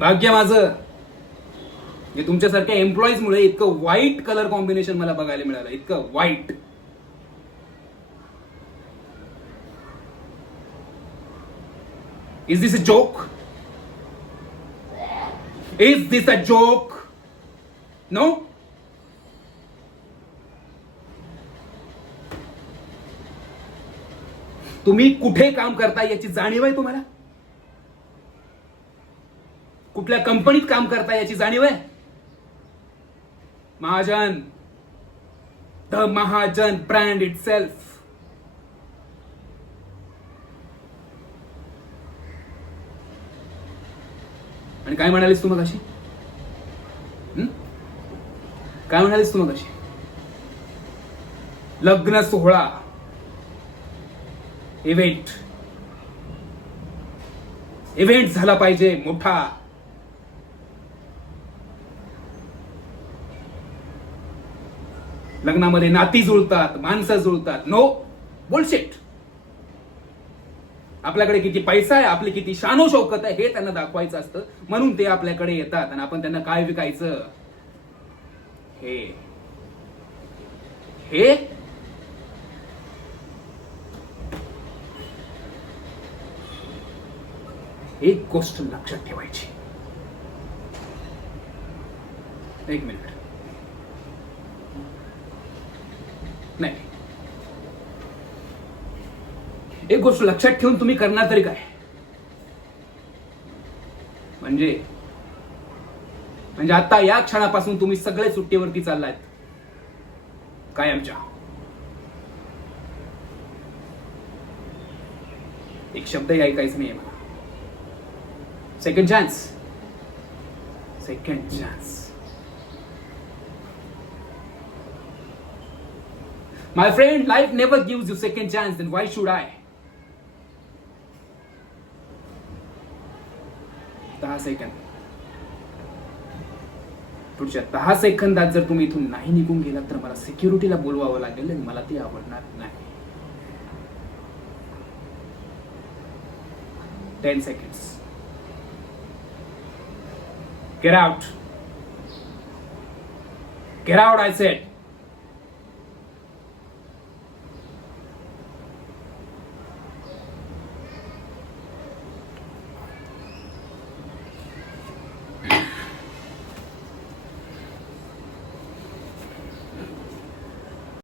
भाग्य माझं जे तुमच्यासारख्या एम्प्लॉईज मुळे इतकं वाईट कलर कॉम्बिनेशन मला बघायला मिळालं, इतकं वाईट. Is this a joke? Is this a joke? No. तुम्ही कुठे काम करता याची जाणीव आहे तुम्हाला? कुठल्या कंपनीत काम करता याची जाणीव आहे? Mahajan, the Mahajan brand it self. आणि काय म्हणालीस तू मग अशी? काय म्हणालीस तू मग अशी? लग्न सोहळा, इव्हेंट झाला पाहिजे मोठा. लग्नामध्ये नाती जुळतात, माणसं जुळतात. No bullshit. आपल्याकडे किती पैसा आहे, आपली किती शानो शौकत आहे हे त्यांना दाखवायचं असतं, म्हणून ते आपल्याकडे येतात. आणि आपण त्यांना काय विकायचं? हे हे एक गोष्ट लक्षात ठेवायची. एक मिनिट. नाही, एक गोष्ट लक्षात ठेवून तुम्ही करणार तरी काय? म्हणजे आता या क्षणापासून तुम्ही सगळे सुट्टीवरती चाललायत कायमच्या. एक शब्दही ऐकायचं नाहीये मला. Second chance. My friend, life never gives you second chance, then why should I? 10 second. पुढच्या 10 सेकंदात जर तुम्ही इथून नाही निघून गेलात तर मला सिक्युरिटीला बोलवावं लागेल आणि मला ते आवडणार नाही. 10 seconds. Get out. Get out, I said.